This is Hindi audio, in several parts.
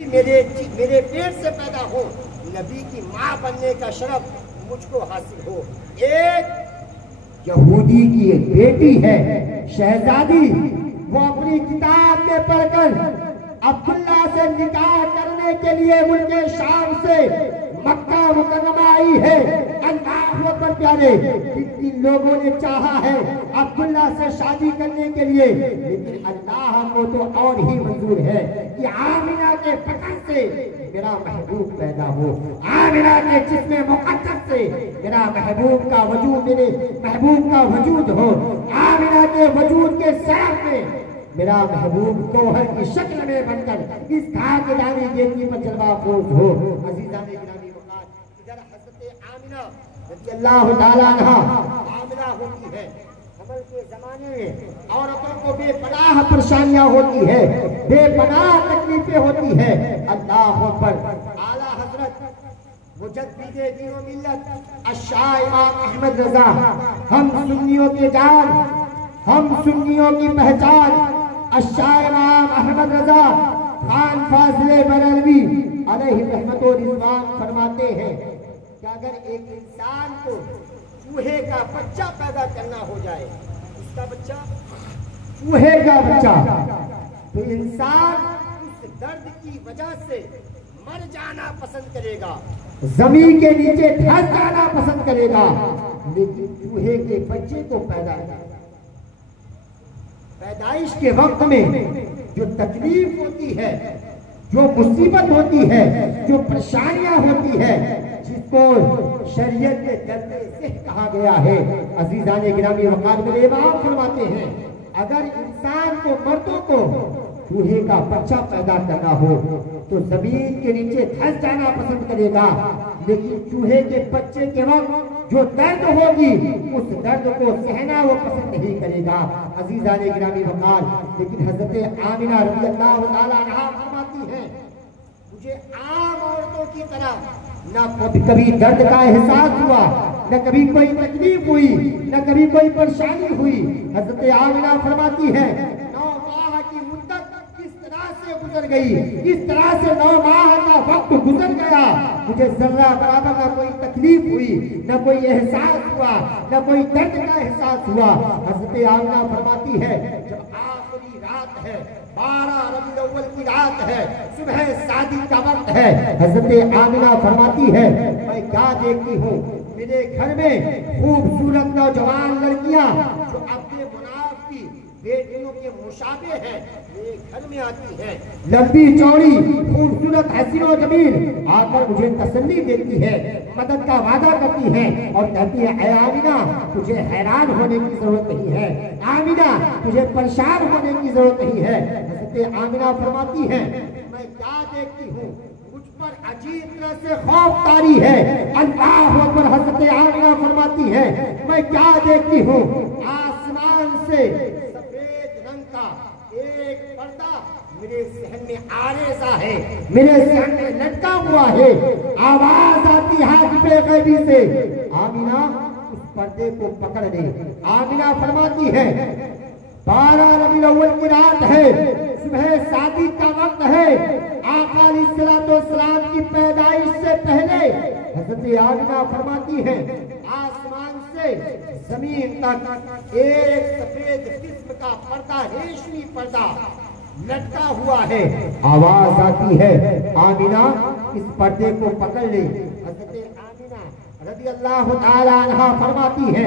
मेरे मेरे पेट से पैदा हो, नबी की माँ बनने का शरफ मुझको हासिल हो। एक यहूदी की एक बेटी है शहजादी, वो अपनी किताब में पढ़कर अब्दुल्ला से निकाह करने के लिए मुल्के शाम से मक्का मुकर्रमा आई है। अल्लाह अकबर प्यारे, कितनी लोगों ने चाहा है अब्दुल्ला से शादी करने के लिए, लेकिन अल्लाह को तो और ही मंजूर है कि आमिना के पकड़ से मेरा महबूब पैदा हो, आमिना के जिस्म मुक़द्दस से मेरा महबूब का वजूद, मेरे महबूब का वजूद हो, आमिना के वजूद के सैर में मेरा महबूब गौहर की शक्ल में बनकर इस खाकदानी गेंदी पर जलवा फरोज हो। अजीजाने गिरामी वक़ार, इधर हज़रत आमिना रज़ियल्लाहु ताला अन्हा आमिना होती है। हमल के ज़माने में औरतों को बेपनाह परेशानियां होती है, बेपनाह तकलीफें होती है। अल्लाह अकबर, आला हज़रत मुजद्दिद दीन व मिल्लत अश-शाह इमाम अहमद रज़ा, हम सुन्नियों के जान, हम सुन्नियों की पहचान, अश-शाह इमाम अहमद रज़ा खान फाज़िले बरेलवी अलैहि रहमत व रिज़वान फरमाते हैं कि अगर एक इंसान को चूहे का बच्चा पैदा करना हो जाए, इसका बच्चा, चूहे का बच्चा, तो इंसान उस दर्द की वजह से मर जाना पसंद करेगा, जमीन के नीचे धंस जाना पसंद करेगा, लेकिन चूहे के बच्चे को पैदाइश के वक्त में जो तकलीफ होती है, जो मुसीबत होती है, जो परेशानियां होती है, जिसको शरीयत के दर्द से कहा गया है, अजीजाने गिरामी वक़ार मेरे इमाम फरमाते हैं, अगर इंसान को, मर्दों को चूहे का बच्चा पैदा करना हो तो जमीन के नीचे धंस जाना पसंद करेगा, लेकिन चूहे के बच्चे के वक्त जो दर्द होगी उस दर्द को सहना वो पसंद नहीं करेगा। अजीजाने गिरामी वक़ार, लेकिन हज़रत आमिना रज़ियल्लाहु ताला अन्हा फरमाती हैं, मुझे आम औरतों की तरह न कभी दर्द का एहसास हुआ, न कभी कोई तकलीफ हुई, न कभी कोई परेशानी हुई। हज़रत आमिना फरमाती है, 9 माह की मुद्दत किस तरह से गुजर गई, किस तरह से 9 माह का वक्त गुजर गया, मुझे जर्रा बराबर न कोई तकलीफ हुई, न कोई एहसास हुआ, न कोई दर्द का एहसास हुआ। हज़रत आमिना फरमाती है, जब आखिरी रात है, 12 रबीउल अव्वल की रात है, सुबह शादी का वक्त है, हज़रत आमिना फरमाती है, मैं क्या देखती हूँ, मेरे घर में खूबसूरत नौजवान लड़कियां जो अपने मुनाफ की बेटियों के मुशाबे हैं, मेरे घर में आती है, लंबी चौड़ी खूबसूरत हसीन और जमील आकर मुझे तसल्ली देती है, मदद का वादा करती है और कहती है, ऐ आमिना तुझे हैरान होने की जरूरत नहीं है, आमिना तुझे परेशान होने की जरूरत नहीं है। हज़रत आमिना फरमाती है, मैं क्या देखती हूँ, मुझ पर अजीब तरह से खौफ तारी है। अल्लाह अकबर। हज़रत आमिना फरमाती है, मैं क्या देखती हूँ, आसमान से एक पर्दा मेरे सहन में आरेज़ा है, मेरे सहन में लटका हुआ है, आवाज आती हाथ पे गैबी से, आमिना उस पर्दे को पकड़ ले। आमिना फरमाती है, 12 रबीउल अव्वल की रात है, सुबह शादी का वक्त है, आका अलैहिस्सलाम की पैदाइश से पहले हज़रत आमिना फरमाती है, आसमान से जमीन तक एक सफेद किस्म का पर्दा, रेशमी पर्दा लटका हुआ है। आवाज आती है, आमिना इस पर्दे को पकड़ ले। हज़रत आमिना रज़ियल्लाहु ताला अन्हा फरमाती है,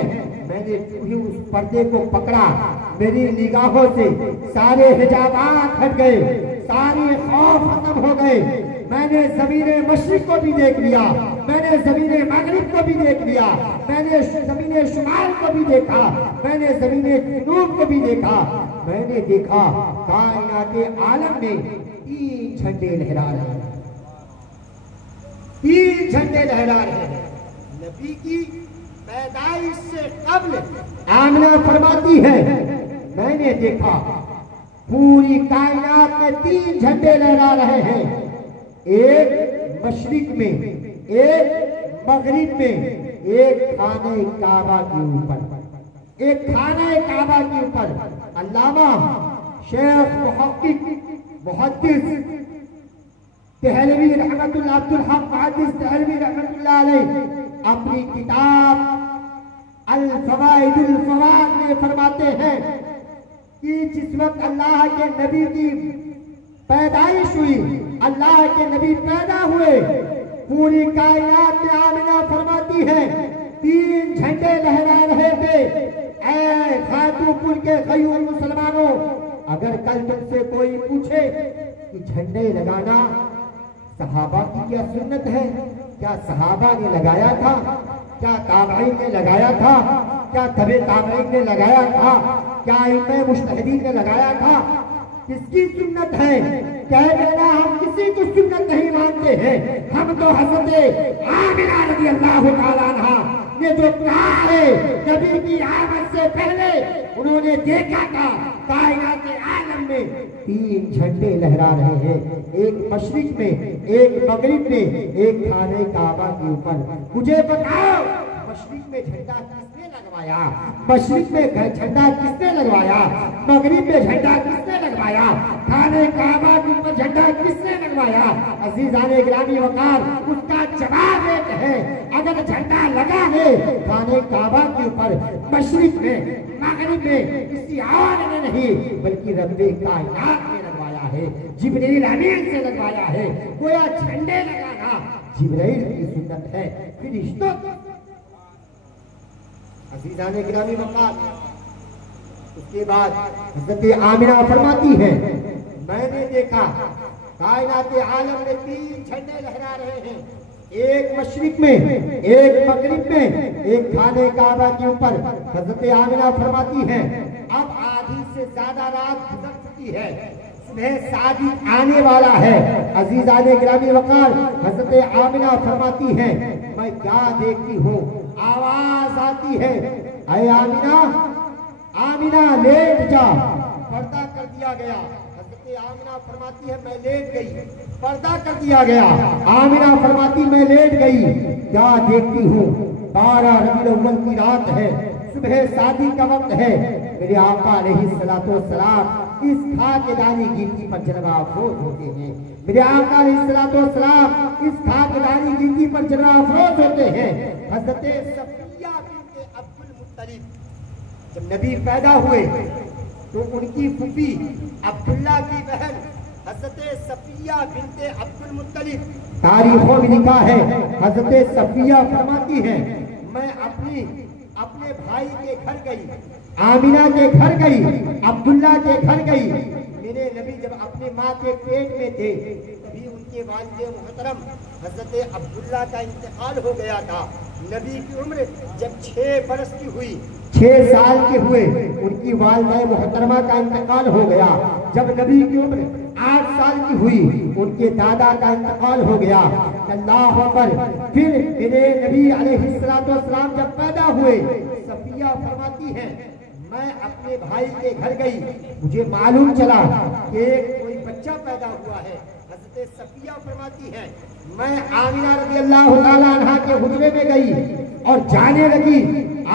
मैंने चूही उस पर्दे को पकड़ा, मेरी निगाहों से सारे हिजाबात हट गए, सारे खौफ खत्म हो गए, मैंने ज़मीने मशरिक को भी देख लिया, मैंने ज़मीने मगरिब को भी देख लिया, मैंने ज़मीने शुमाल को भी देखा, मैंने ज़मीने जुनूब को भी देखा, मैंने देखा कायनाते आलम में 3 झंडे लहरा रहे हैं, 3 झंडे लहरा रहे हैं। नबी की पैदाइश से कब्ल आमिना फरमाती है, मैंने देखा पूरी कायनात में 3 झंडे लहरा रहे हैं, एक मशरिक में, एक मगरिब में, एक खाने काबा के ऊपर, एक खाने काबा के ऊपर। अल्लामा शेख मुहक्किक मुहद्दिस दहलवी रहमतुल्लाह अब्दुल हक मुहद्दिस दहलवी रहमतुल्लाह अलैह अपनी किताब अल फवाइदुल फवाद में फरमाते हैं कि जिस वक्त अल्लाह के नबी की पैदाइश हुई, अल्लाह के नबी पैदा हुए, पूरी कायनात में आमिना फरमाती है 3 झंडे लहरा रहे थे। ऐ खातूपुर के गयूर मुसलमानों, अगर कल तुमसे कोई पूछे कि झंडे लगाना सहाबा की क्या सुन्नत है, क्या सहाबा ने लगाया था, क्या ताबईन ने लगाया था, क्या तबे ताबईन ने लगाया था, क्या इमाम मुज्तहिदीन ने लगाया था, किसकी सुन्नत है? कह देना हम किसी को सुन्नत नहीं मानते हैं, हम तो हज़रत आमिना रज़ियल्लाहु ताला अन्हा ने जो कहा है नबी की आमद से पहले उन्होंने देखा था कायनात आलम में 3 झंडे लहरा रहे हैं, एक मशरिक में, एक मगरिब में, एक खाने काबा के ऊपर। मुझे बताओ मशरिक में झंडा किसने लगवाया? मशरिक में झंडा किसने लगवाया? मगरिब में झंडा किसने लगवाया? खाने काबा के ऊपर झंडा किसने लगवाया? अजीज़ाने गिरामी वकार, उसका जवाब एक है, अगर झंडा लगा है खाने काबा के ऊपर मशरिक में मगरिब में किसी और ने नहीं बल्कि रब्बे कायनात ने लगवाया है, जिब्रील अमीन से लगवाया है। गोया झंडे लगाना जिब्रील की सुन्नत है। फरिश्तों अज़ीज़ाने गिरामी वक़ार, उसके बाद हज़रत आमिना फरमाती है मैंने देखा कायनात आलम में 3 झंडे लहरा रहे हैं, एक मशरिक में, एक मगरिब में, एक खाने काबा के ऊपर। हज़रत आमिना फरमाती है अब आधी से ज्यादा रात गुजर चुकी है, सुबह सादिक आने वाला है। अज़ीज़ाने गिरामी वक़ार, हज़रत आमिना फरमाती है मैं क्या देखती हूँ, आवाज आती है ऐ आमिना, आमिना लेट जा। पर्दा कर दिया गया। हज़रत आमिना फरमाती है मैं लेट गई, पर्दा कर दिया गया। आमिना फरमाती मैं लेट गई, क्या देखती हूँ 12 रबीउल अव्वल की रात है, सुबह शादी का वक्त है। मेरे आका अलैहिस्सलातु वस्सलाम इस खाकदानी गिनती पर जलवा अफरोज होते हैं। मेरे आका अलैहिस्सलातु वस्सलाम इस खाकदानी गिनती पर जलवा अफरोज होते हैं। हज़रत सफिया बिन्ते अब्दुल मुत्तलिब जब नबी पैदा हुए तो उनकी फूफी अब्दुल्ला की बहन हज़रत सफिया बिन्ते अब्दुल मुत्तलिब, तारीखों में लिखा है हज़रत सफिया फरमाती है मैं अपने भाई के घर गई, आमिना के घर गई, अब्दुल्ला के घर गई। मेरे नबी जब अपने माँ के पेट में थे तभी उनके वालिद मुहतरम हज़रत अब्दुल्ला का इंतकाल हो गया था। नबी की उम्र जब 6 बरस की हुई, 6 साल के हुए, उनकी वालिदा मुहतरमा का इंतकाल हो गया। जब नबी की उम्र 8 साल की हुई उनके दादा का इंतकाल हो गया। अल्लाह अकबर। फिर मेरे नबी अलैहिस्सलातु वस्सलाम जब पैदा हुए, सफिया फरमाती है मैं अपने भाई के घर गई, मुझे मालूम चला कि कोई बच्चा पैदा हुआ है। हज़रत सफिया फरमाती है मैं आमिना रज़ियल्लाहु ताला अन्हा के हुजरे में गई और जाने लगी,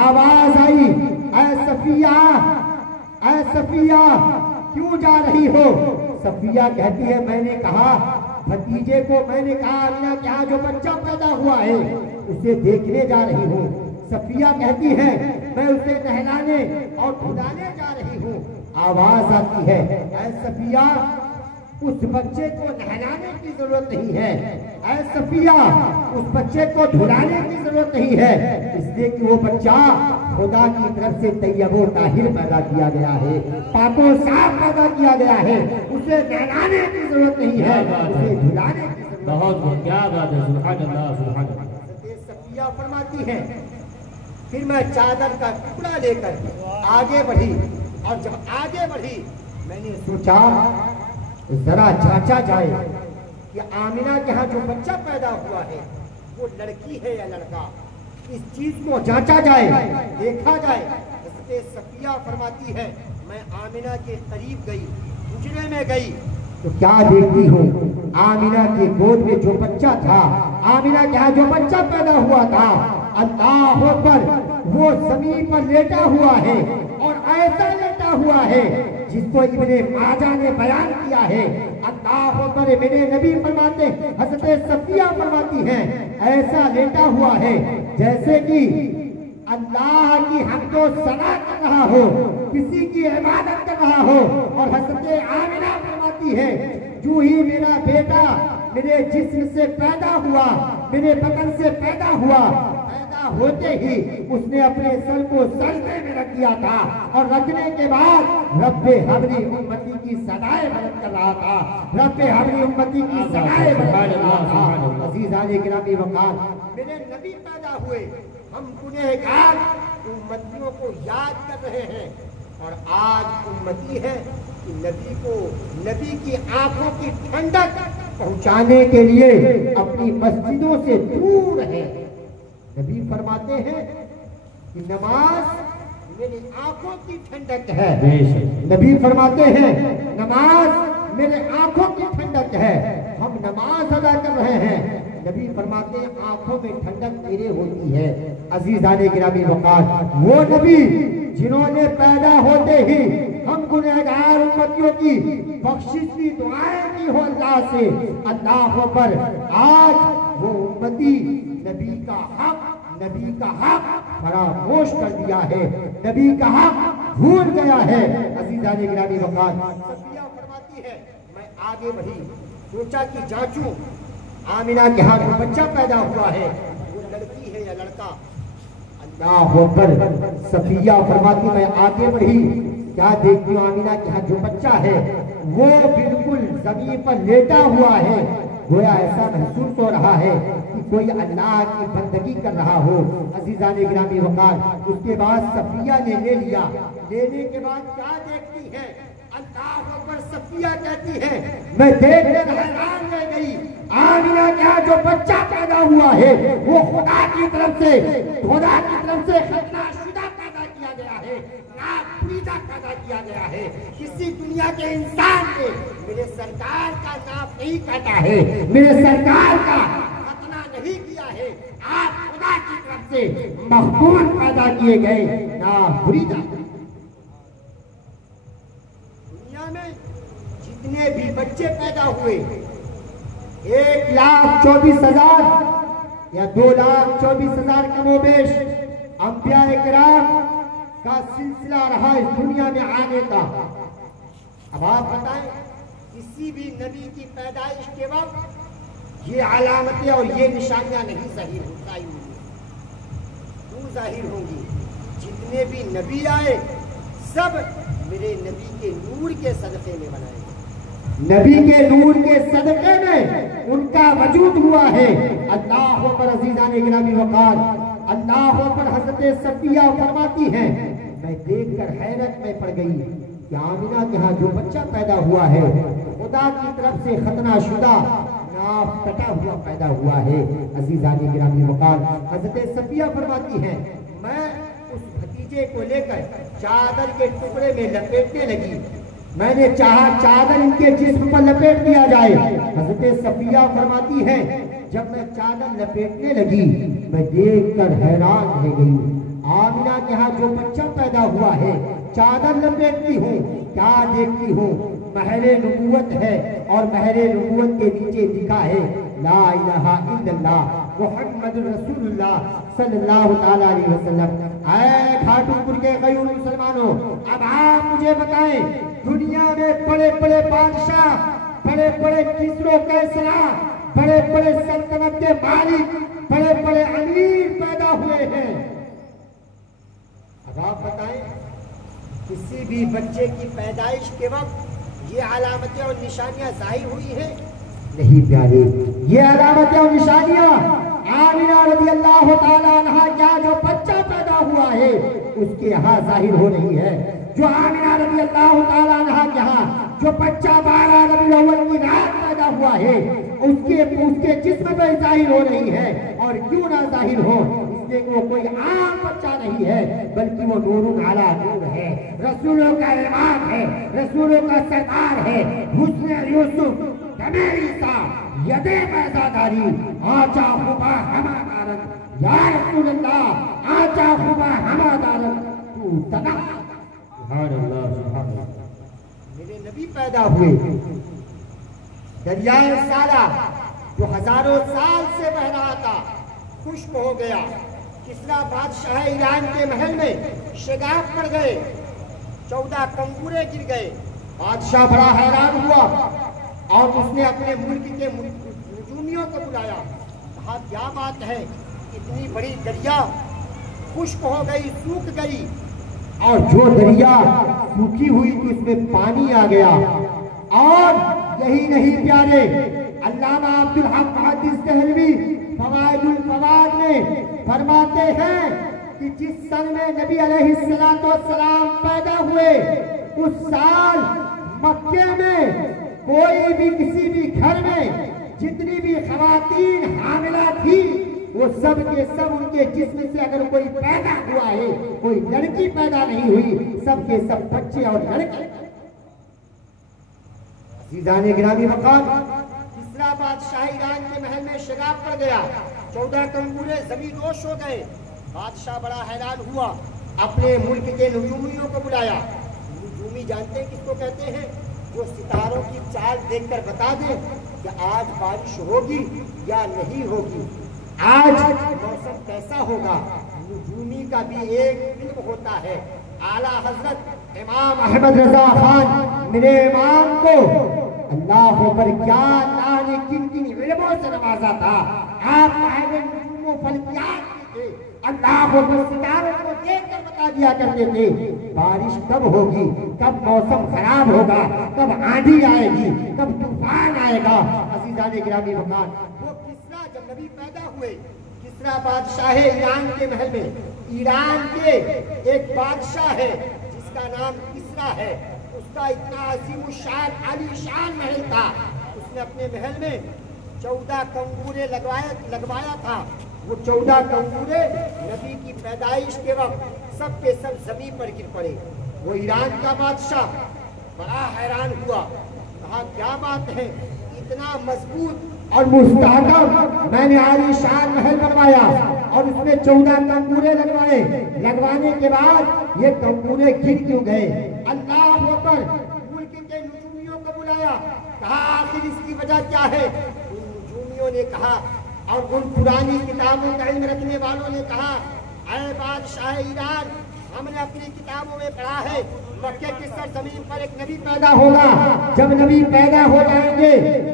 आवाज आई ऐ सफिया, ऐ सफिया क्यों जा रही हो? सफिया कहती है मैंने कहा भतीजे को, मैंने कहा आमिना के यहाँ जो बच्चा पैदा हुआ है उसे देखने जा रही हूँ। सफिया कहती है मैं उसे नहलाने और धुलाने जा रही हूँ। आवाज आती है ऐ सफिया उस बच्चे को नहलाने की जरूरत नहीं है, ऐ सफिया उस बच्चे को धुलाने की जरूरत नहीं है, इसलिए कि वो बच्चा खुदा की तरफ से तैयबो ताहिर पैदा किया गया है, पाको साफ पैदा किया गया है, उसे नहलाने की जरूरत नहीं है, उसे धुलाने की जरूरत। बहुत क्या बात है, सुभान अल्लाह सुभान अल्लाह। सफिया फरमाती है फिर मैं चादर का टुकड़ा लेकर आगे बढ़ी और जब आगे बढ़ी मैंने सोचा जरा जांचा जाए कि आमिना के यहाँ जो बच्चा पैदा हुआ है वो लड़की है या लड़का, इस चीज को जांचा जाए, देखा जाए। हज़रत सफिया फरमाती है मैं आमिना के करीब गई, हुजरे में गई तो क्या देखती हूँ आमिना के गोद में जो बच्चा था, आमिना के यहाँ जो बच्चा पैदा हुआ था, अल्लाह अकबर, वो जमीन पर लेटा हुआ है और ऐसा लेटा हुआ है जिसको इब्ने माजा ने बयान किया है अल्लाह अकबर। मेरे नबी फरमाते, हज़रत सफिया फरमाती हैं, ऐसा लेटा हुआ है जैसे कि अल्लाह की हमदो सना कर रहा हो, किसी की इबादत कर रहा हो। और हज़रत आमिना फरमाती है, जो ही मेरा बेटा मेरे जिस्म से पैदा हुआ, मेरे बदन से पैदा हुआ, पैदा होते ही उसने अपने सर को सजदे में रख दिया था और रखने के बाद रब्बे हबली उम्मती की सदाएं मदद कर रहा था, रब्बे हबली उम्मती की सदाएं मदद कर रहा था। अज़ीज़ाने गिरामी वक़ार, मेरे नबी पैदा हुए, हम गुनहगार उम्मतियों को याद कर रहे हैं। और आज उम्मती है कि नबी को, नबी की आंखों की ठंडक पहुंचाने के लिए अपनी मस्जिदों से दूर है। नबी फरमाते हैं कि नमाज मेरी आंखों की ठंडक है। नबी फरमाते हैं नमाज मेरे आंखों की ठंडक है। हम नमाज अदा कर रहे हैं, नबी फरमाते हैं आंखों में ठंडक मेरे होती है। अज़ीज़ाने गिरामी वक़ार, वो नबी जिन्होंने पैदा होते ही हम गुनहगार उम्मतियों की बख्शिश की दुआएं की हो अल्लाह से, अल्लाह पर आज वो उम्मती नबी का हक फरामोश कर दिया है, नबी का हक भूल गया है। अज़ीज़ाने गिरामी वक़ार, सफिया फरमाती है, मैं आगे बढ़ी, सोचा कि जांचूं आमिना के हाथ में बच्चा पैदा हुआ है, वो लड़की है या लड़का। अल्लाह अकबर। सफिया फरमाती, मैं आगे बढ़ी, क्या देखती हूँ आमिना के हाथ जो बच्चा है वो बिल्कुल जमीन पर लेटा हुआ है, गोया ऐसा महसूस हो रहा है कि कोई अल्लाह की बंदगी कर रहा हो। अज़ीज़ाने गिरामी वक़ार, उसके बाद सफिया ने ले लिया, लेने के बाद क्या देखती है, अल्लाह अकबर। सफिया कहती है, मैं देखकर हैरान रह गई, आमिना के यहाँ जो बच्चा पैदा हुआ है वो खुदा की तरफ से खतनाशुदा पैदा किया गया है, नापीदा पैदा किया गया है। किसी दुनिया के इंसान ने मेरे सरकार का नाप नहीं काटा है, मेरे सरकार का खतना नहीं किया है। आप खुदा की तरफ से महबूब पैदा किए गए, नापीदा। दुनिया में जितने भी बच्चे पैदा हुए 1,24,000 या 2,24,000 कमोबेश अंबिया किराम का सिलसिला रहा इस दुनिया में आने का। अब आप बताएं, किसी भी नबी की पैदाइश के वक्त ये अलामतें और ये निशानियां नहीं जाहिर होंगी। क्यों जाहिर होंगी? जितने भी नबी आए सब मेरे नबी के नूर के सदक़े में बनाए, नबी के नूर के सदक़े में उनका वजूद हुआ है। अल्लाह पर अज़ीज़ाने गिरामी वक़ार, अल्लाह पर हज़रत सफिया फरमाती हैं, मैं देखकर हैरत में पड़ गई कि आमिना के यहाँ जो बच्चा पैदा हुआ है खुदा की तरफ से खतनाशुदा नाप कटा हुआ पैदा हुआ है। अज़ीज़ाने गिरामी वक़ार, हज़रत सफिया फरमाती हैं, मैं उस भतीजे को लेकर चादर के टुकड़े में लपेटने लगी, मैंने चाहा चादर इनके जिस्म पर लपेट दिया जाए। हज़रत सफिया फरमाती है, जब मैं चादर लपेटने लगी मैं देखकर हैरान रह गई, आमिना के यहाँ जो बच्चा पैदा हुआ है चादर लपेटती हूँ, क्या देखती हूँ, महरे नबूवत है और महरे नबूवत के नीचे लिखा है ला इलाहा इल्लल्लाह मुहम्मदुर रसूलुल्लाह सल्लल्लाहु तआला अलैहि वसल्लम। ऐ खाटूपुर के गयूर मुसलमानों, अब आप मुझे बताएं, दुनिया में बड़े बड़े बादशाह, बड़े बड़े किसरो कैसरा, बड़े बड़े सल्तनत के मालिक, बड़े बड़े अमीर पैदा हुए हैं। अब आप बताएं, किसी भी बच्चे की पैदाइश के वक्त ये अलामतें और निशानियां जाहिर हुई हैं? नहीं प्यारे, ये अलामतें और निशानियां आमिना रज़ी अल्लाह तआला अन्हा का जो बच्चा पैदा हुआ है उसके यहाँ जाहिर हो रही है। जो आमिना रज़ी अल्लाह तआला अन्हा के यहाँ जो बच्चा 12 रबीउल अव्वल की रात पैदा हुआ है उसके जिस्म में जाहिर हो रही है। और क्यों ना जाहिर हो, इसलिए वो कोई आम बच्चा नहीं है बल्कि वो नूरुन अला नूर है, रसूलों का इमाम है, रसूलों का सरदार है। हुस्न यूसुफ दमे ईसा यदे पैदादारी आचा खुबा हमादारन, या रसूल अल्लाह आचा खुबा हमादारन तू तना। सुभान अल्लाह, सुभान अल्लाह। मेरे नबी पैदा हुए, दरियाए सारा जो हजारों साल से बह रहा था खुश्क हो गया। किसरा बादशाह ईरान के महल में शगाफ पड़ गए, 14 कंगूरे गिर गए। बादशाह बड़ा हैरान हुआ और उसने अपने मुल्क के नजूमियों को बुलाया, कहा क्या बात है, इतनी बड़ी दरिया खुश्क हो गई, सूख गई, और जो दरिया सूखी हुई थी उसमें पानी आ गया। और यही नहीं प्यारे, अल्लामा अब्दुल हक मुहद्दिस देहलवी फवाइदुल फवाद में फरमाते हैं कि जिस सन में नबी अलैहिस्सलातु वस्सलाम पैदा हुए उस साल मक्के में कोई भी किसी भी घर में जितनी भी खवातीन हामिला थी वो सब के सब उनके जिस्म से अगर कोई पैदा हुआ है, कोई लड़की पैदा नहीं हुई, सब के सब बच्चे और लड़के। अज़ीज़ान गिरामी मकाम, किसरा बादशाह ईरान के महल में शगाफ पड़ गया, 14 कंगूरे ज़मीनोश हो गए। बादशाह बड़ा हैरान हुआ, अपने मुल्क के नजूमियों को बुलाया। नजूमी जानते हैं किसको कहते हैं? जो सितारों की चाल देखकर बता दे कि आज बारिश होगी या नहीं होगी, आज मौसम कैसा होगा। नजूमी का भी एक इल्म होता है। आला हजरत इमाम अहमद रजा खान मेरे इमाम को अल्लाह पर क्या अल्लाह ने किन किन इल्मों से नवाजा था। आप अल्लाह को सितारों को देखकर बता दिया करते थे बारिश कब होगी, कब मौसम खराब होगा, कब आंधी आएगी, कब तूफान आएगा। अज़ीज़ान गिरामी मकान, वो किसरा जब नबी पैदा हुए, किसरा बादशाह ईरान के महल में, ईरान के एक बादशाह है जिसका नाम किसरा है, उसका इतना अज़ीमुश्शान आलीशान महल था। उसने अपने महल में 14 कंगूरे लगवाया था। वो 14 कंगूरे नबी की पैदाइश के वक्त सब के सब जमीन पर गिर पड़े। वो ईरान का बादशाह बड़ा हैरान हुआ, कहा क्या बात है, इतना मजबूत और मुस्तहकम मैंने आलीशान महल बनवाया और उसमें 14 कंगूरे लगवाए, लगवाने के बाद ये कंगूरे गिर क्यों गए? अल्लाह अकबर, मुल्क के नजूमियों को बुलाया, कहा आखिर इसकी वजह क्या है? उन नजूमियों ने कहा और उन पुरानी किताबों का इल्म रखने वालों ने कहा, ऐ बादशाह ईरान, हमने अपनी किताबों में पढ़ा है मक्के की सरजमीन पर एक नबी पैदा होगा। जब नबी पैदा हो जाएंगे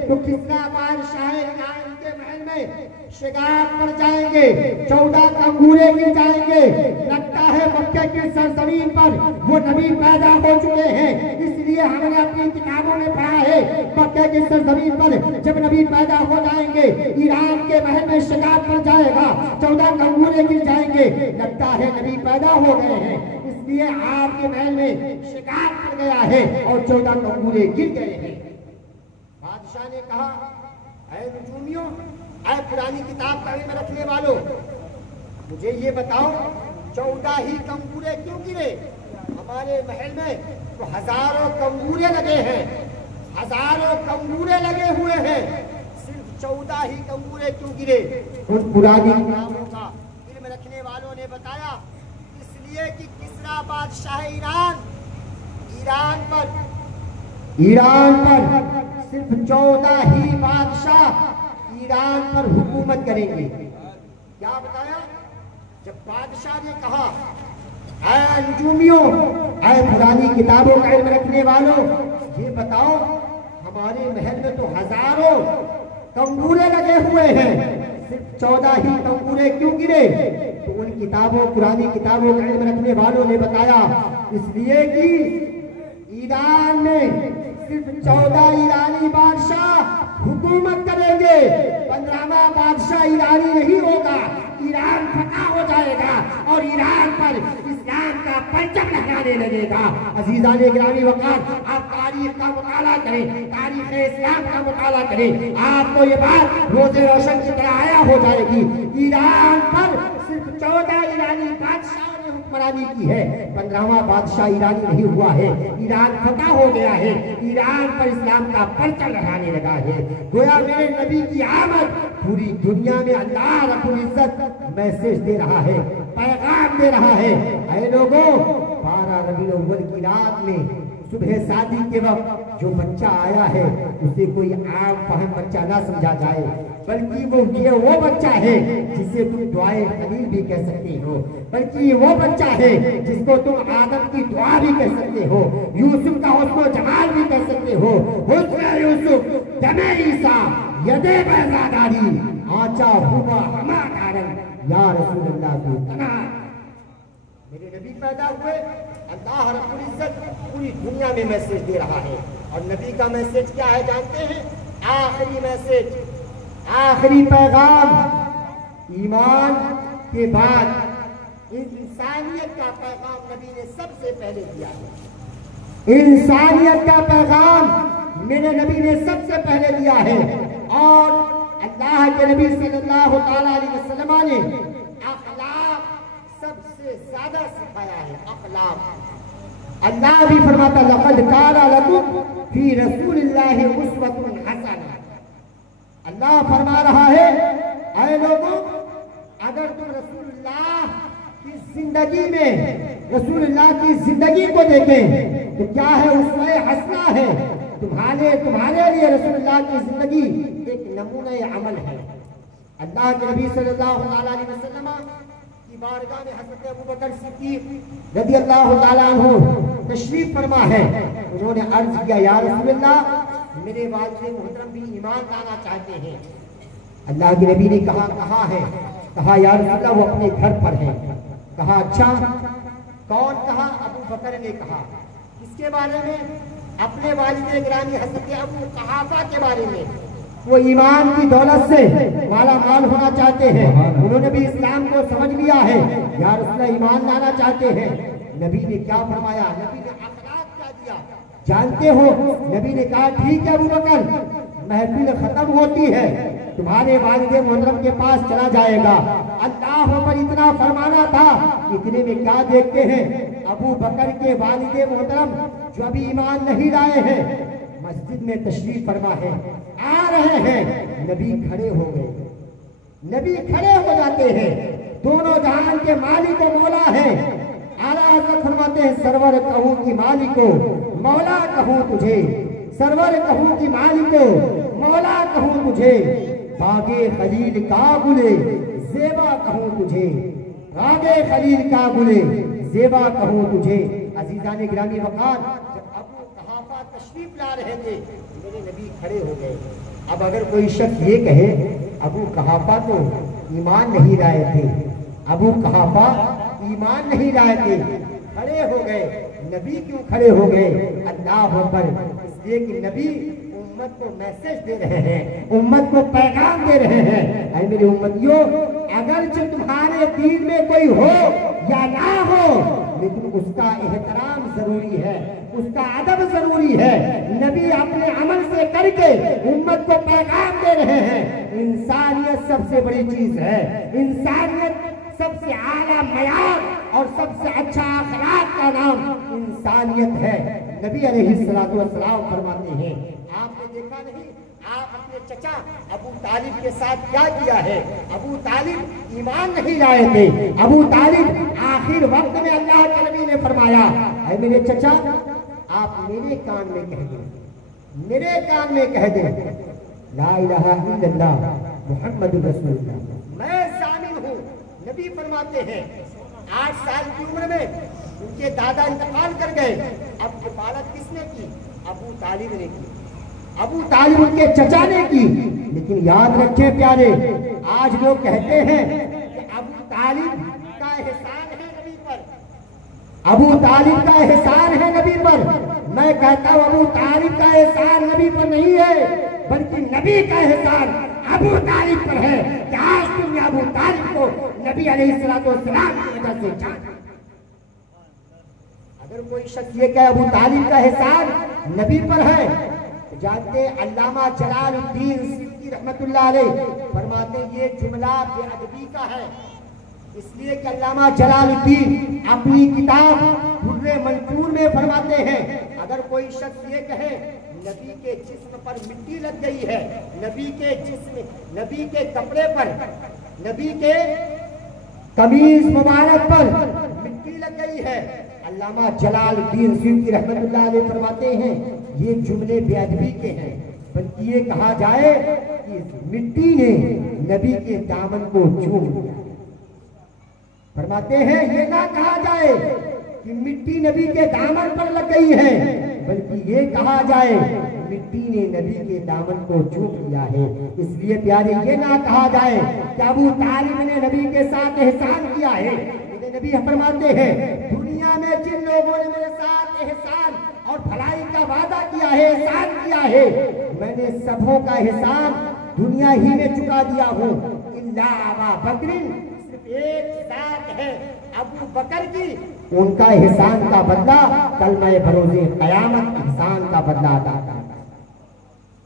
तो किसरा बादशाह ईरान के महल में शिगाफ पड़ जाएंगे, 14 कंगूरे गिर जाएंगे। लगता है मक्के की सरजमीन पर वो नबी पैदा हो चुके हैं, इसलिए हमने अपनी किताबों में पढ़ा है मक्के की सरजमीन पर जब नबी पैदा हो जाएंगे ईरान के महल में शिगाफ पड़ जाएगा, 14 कंगूरे गिर जाएंगे। लगता है नबी पैदा हो गए हैं, इसलिए आपके महल में शिगाफ पड़ गया है और 14 कंगूरे गिर गए हैं। बादशाह ने कहा, ऐ नजूमियों, ऐ पुरानी किताब का इल्म रखने वालों, मुझे ये बताओ 14 ही कंगूरे क्यों गिरे? हमारे महल में तो हजारों कंगूरे लगे हैं, हजारों कंगूरे लगे हुए हैं, सिर्फ 14 ही कंगूरे क्यों गिरे? उन पुरानी किताबों का इल्म रखने वालों ने बताया, इसलिए कि किसरा बादशाह ईरान पर सिर्फ 14 ही बादशाह ईरान पर हुकूमत करेंगे। क्या बताया? जब बादशाह ने कहा, ऐ नजूमियों, ऐ पुरानी किताबों का इल्म रखने वालों, ये बताओ हमारे महल में तो हजारों कंगूरे लगे हुए हैं, सिर्फ 14 ही कंगूरे क्यों गिरे? तो उन किताबों, पुरानी किताबों का इल्म रखने वालों ने बताया, इसलिए कि ईरान में सिर्फ 14 ईरानी बादशाह हुकूमत करेंगे, 15वां बादशाह ईरानी नहीं होगा। ईरान फतह हो जाएगा और ईरान पर इस्लाम का परचम लहराने लगेगा। अज़ीज़ान गिरामी वक़ार, आप तारीख का मुताला करें, तारीख इस्लाम का मुताला करें, आपको ये बात रोज़े रोशन की तरह आया हो जाएगी। ईरान पर सिर्फ 14 ईरानी बादशाह हुक्मरानी की है, 15वां बादशाह ईरानी नहीं हुआ है। ईरान फतह हो गया है, ईरान पर इस्लाम का परचम लहराने लगा है। गोया मेरे नबी की आमद पूरी दुनिया में अल्लाह रब्बुल इज्जत मैसेज दे रहा है, पैगाम दे रहा है। ऐ लोगों, 12 रबीउल अव्वल की रात में सुबह शादी के वक्त जो बच्चा आया है उसे कोई आम फहम बच्चा ना समझा जाए, बल्कि वो बच्चा है जिसे तुम दुआए खलील भी कह सकते हो, बल्कि वो बच्चा है जिसको तुम आदम की दुआ भी कह सकते हो, यूसुफ का हुस्न जमाल भी कह सकते हो। हुस्न यूसुफ दमे ईसा यदे बैज़ादारी आचा हुआ हमा कारण या रसूलुल्लाह की तना। मेरे नबी पैदा हुए, अल्लाह रब्बुल इज्जत पूरी दुनिया में मैसेज दे रहा है। और नबी का मैसेज क्या है जानते हैं? आखिरी मैसेज, आखिरी पैगाम, ईमान के बाद इंसानियत का पैगाम नबी ने सबसे पहले दिया है। इंसानियत का पैगाम मेरे नबी ने सबसे पहले दिया है। और अल्लाह के नबी सल्लल्लाहु अलैहि वसल्लम ने अखलाक सबसे ज्यादा सिखाया है। अखलाक अल्लाह भी फरमाता लक़द काना लकुम फी रसूलिल्लाहि उस्वतुन हसना। अल्लाह फरमा रहा है, ऐ लोगों, अगर तुम रसूलुल्लाह की जिंदगी में रसूलुल्लाह की जिंदगी को देखें तो क्या है? उसमें हंसना है। तुम्हारे लिए रसूलुल्लाह की जिंदगी एक नमूने अमल है। अल्लाह के नबी सल्लल्लाहु अलैहि वसल्लम की बारगाह में हज़रत अबू बकर सिद्दीक़ रज़ियल्लाहु ताला अन्हु तशरीफ फरमा है। उन्होंने अर्ज किया, या रसूलल्लाह, मेरे वालिद मोहतरम भी ईमान लाना चाहते हैं। अल्लाह के नबी ने कहा, कहाँ है? कहा, या रसूलल्लाह, वो अपने घर पर है। कहा, अच्छा, कौन? कहा, अबू बकर ने कहा। किसके बारे में? अपने वालिद गिरामी हज़रत अबू क़हाफ़ा के बारे में। वो ईमान की दौलत से माला माल होना चाहते हैं। उन्होंने भी इस्लाम को समझ लिया है। या रसूलल्लाह, ईमान लाना चाहते हैं। नबी ने क्या फरमाया? नबी ने अखलाक क्या दिया जानते हो? नबी ने कहा, ठीक है अबू बकर, महफिल खत्म होती है, तुम्हारे वालिद मोहतरम के पास चला जाएगा। अल्लाह पर इतना फरमाना था, इतने में क्या देखते हैं? अबू बकर के वालिद मोहतरम जो अभी ईमान नहीं लाए हैं, मस्जिद में तशरीफ फरमा है, आ रहे हैं। नबी खड़े हो गए। नबी खड़े हो जाते हैं। दोनों जहान के मालिक को मौला है। आला हज़रत फरमाते हैं, सरवर कहूं कि मालिको मौला कहूं तुझे, सरवर कहूं कि मालिको मौला कहूं तुझे, बागे खलील का गुले ज़ेबा कहूं तुझे, बागे खलील का गुले ज़ेबा कहूं तुझे। अज़ीज़ान गिरामी वक़ार, जब अबू क़हाफ़ा तशरीफ ला रहे थे, मेरे नबी खड़े हो गए। अब अगर कोई शख्स ये कहे अबू क़हाफ़ा तो ईमान नहीं लाए थे, अबू क़हाफ़ा ईमान नहीं लाए थे, खड़े हो गए। नबी क्यों खड़े हो गए? अल्लाह पर, इसलिए कि नबी उम्मत को मैसेज दे रहे हैं, उम्मत को पैगाम दे रहे हैं। ऐ मेरी उम्मतियों, अगर जो तुम्हारे दीन में कोई हो या ना हो, लेकिन उसका एहतराम जरूरी है, उसका अदब जरूरी है। नबी अपने अमल से करके उम्मत को पैगाम दे रहे हैं। इंसानियत सबसे बड़ी चीज है। इंसानियत सबसे आला मयार और सबसे अच्छा अखलाक का नाम इंसानियत है। नबी अलैहिस्सलातु वस्सलाम फरमाते हैं, आपने देखा नहीं, आप अपने चचा अबू तालिब के साथ क्या किया है? अबू तालिब ईमान नहीं लाए थे। अबू तालिब आखिर वक्त में अल्लाह के नबी ने फरमाया, ऐ मेरे चचा, आप मेरे कान में कह दें, मेरे कान में कह दें, ला इलाहा इल्लल्लाह मुहम्मदुर रसूलुल्लाह, मैं शामिल हूँ। नबी फरमाते हैं, 8 साल की उम्र में उनके दादा इंतकाल कर गए। अब किफालत किसने की? अबू तालिब ने की। अबू तालिब उनके चचा ने की। लेकिन याद रखें प्यारे, आज लोग कहते हैं कि अबू तालिब का एहसान है नबी पर, अबू तालिब का एहसान है नबी पर। मैं कहता हूँ अबू तालिब का एहसान नबी पर नहीं है, बल्कि नबी का एहसान अबू तालिब पर है कि आज तुमने अबू तालिब को नबी अलैहिस्सलातु वस्सलाम की वजह से जाना। अगर कोई शख्स ये कहे अबू तालिब का एहसान नबी पर है, तो जानते अल्लामा जलालुद्दीन सिद्दीकी रहमतुल्लाह अलैह फरमाते हैं ये जुमला बेअदबी का है। इसलिए कि अल्लामा जलालुद्दीन अपनी किताब दुर्रे मंसूर में फरमाते हैं, अगर कोई शख्स ये कहे नबी के जिस्म पर मिट्टी लग गई है, नबी के जिस्म, नबी के कपड़े पर, नबी के कमीज मुबारक पर मिट्टी लग गई है, अल्लामा जलालुद्दीन सुयूती रहमतुल्लाह अलैह फरमाते हैं ये जुमले बेअदबी के हैं, बल्कि ये कहा जाए कि मिट्टी ने नबी के दामन को चूम लिया। फरमाते हैं ये ना कहा जाए कि मिट्टी नबी के दामन पर लग गई है, बल्कि ये कहा जाए मिट्टी ने नबी के दामन को चूम लिया है। इसलिए प्यारे ये ना कहा जाए कि अबू तालिब ने नबी के साथ एहसान किया है। नबी फरमाते हैं दुनिया में जिन लोगों ने मेरे साथ एहसान और भलाई का वादा किया है, एहसान किया है, मैंने सबों का एहसान दुनिया ही में चुका दिया हूँ। इल्ला अबा बकरिन, सिर्फ एक जात है अबू बकर की, उनका एहसान का बदला कल मैं बरोज़े क़यामत एहसान का बदला अदा करूंगा।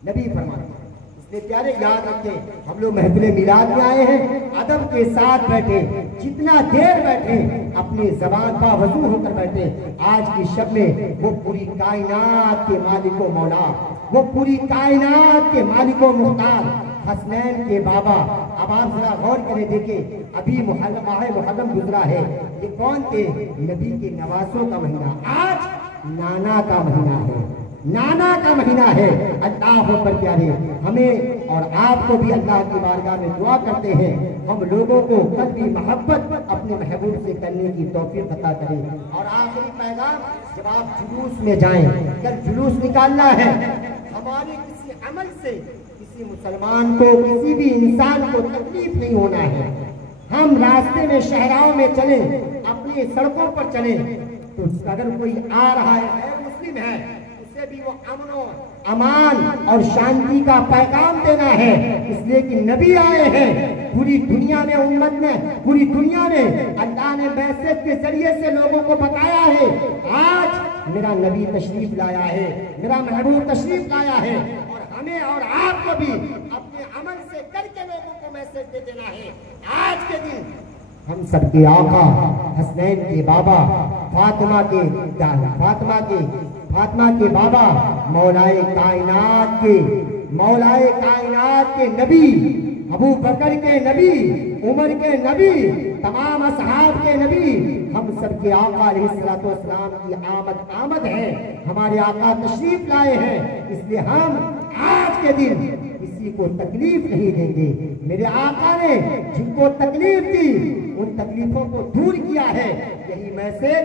नबी फरमाते हैं। इसलिए प्यारे याद रखें, हम लोग महफिल मिलाद में आए हैं, अदब के साथ बैठे, जितना देर बैठे अपनी जबान का वजू होकर बैठे। आज की शब में वो पूरी कायनात के मालिको मौला, वो पूरी कायनात के मालिको मुख्तार हसनैन के बाबा, अब आप जरा गौर करें, देखें अभी माह मुहर्रम गुजरा है, ये कौन थे? नबी के नवासों का महीना, आज नाना का महीना है, नाना का महीना है। अल्लाह पर प्यारे हमें और आपको भी अल्लाह की बारगाह में दुआ करते हैं, हम लोगों को कल भी मोहब्बत अपने महबूब से करने की तौफीक अता करें। और आखिरी पैगाम, जब आप जुलूस में जाएं, कल जुलूस निकालना है, हमारे किसी अमल से किसी मुसलमान को, किसी भी इंसान को तकलीफ नहीं होना है। हम रास्ते में शहराओं में चलें, अपनी सड़कों पर चलें, तो अगर कोई आ रहा है मुस्लिम है, उसे भी वो अमान और शांति का पैगाम देना है। इसलिए कि नबी आए हैं, पूरी दुनिया में उम्मत में, पूरी दुनिया में अल्लाह ने मैसेज के जरिए से लोगों को बताया है, आज मेरा नबी तशरीफ लाया है, मेरा महबूब तशरीफ लाया है। और हमें और आपको भी अपने अमल से करके लोगों को मैसेज दे देना है। आज के दिन हम सबके आका हसनैन के बाबा, फातिमा के बाबा, मौलाए कायनात के नबी, अबू बकर के नबी, उमर के नबी, तमाम असहाब के नबी, हम सबके आका अलैहिस्सलाम की आमद है, हमारे आका तशरीफ लाए हैं। इसलिए हम आज के दिन किसी को तकलीफ नहीं देंगे। मेरे आका ने जिनको तकलीफ दी उन तकलीफों को दूर किया है। यही मैसेज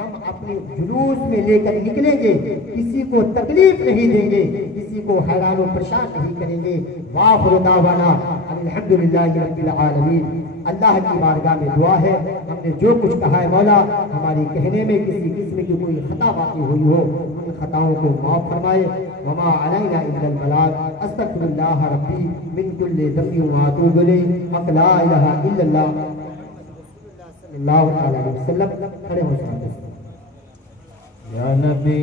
हम अपने जुलूस में लेकर निकलेंगे, किसी को तकलीफ नहीं देंगे, किसी को हैरान और परेशान नहीं करेंगे। वाखिरु दावाना अल्हम्दुलिल्लाहि रब्बिल आलमीन। अल्लाह की बारगाह में दुआ है, हमने जो कुछ कहा है मौला, हमारे कहने में किसी किस्म की कोई खता बाकी हुई हो, उन खताओं को माफ फरमाए। वमा अलैना इल्लल बलाग। अस्तगफिरुल्लाह रब्बी मिन कुल्लि ज़ंबि व अतूबु इलैहि। ला इलाहा इल्लल्लाह सल्लल्लाहु अलैहि वसल्लम। खड़े हो जाइए। या नबी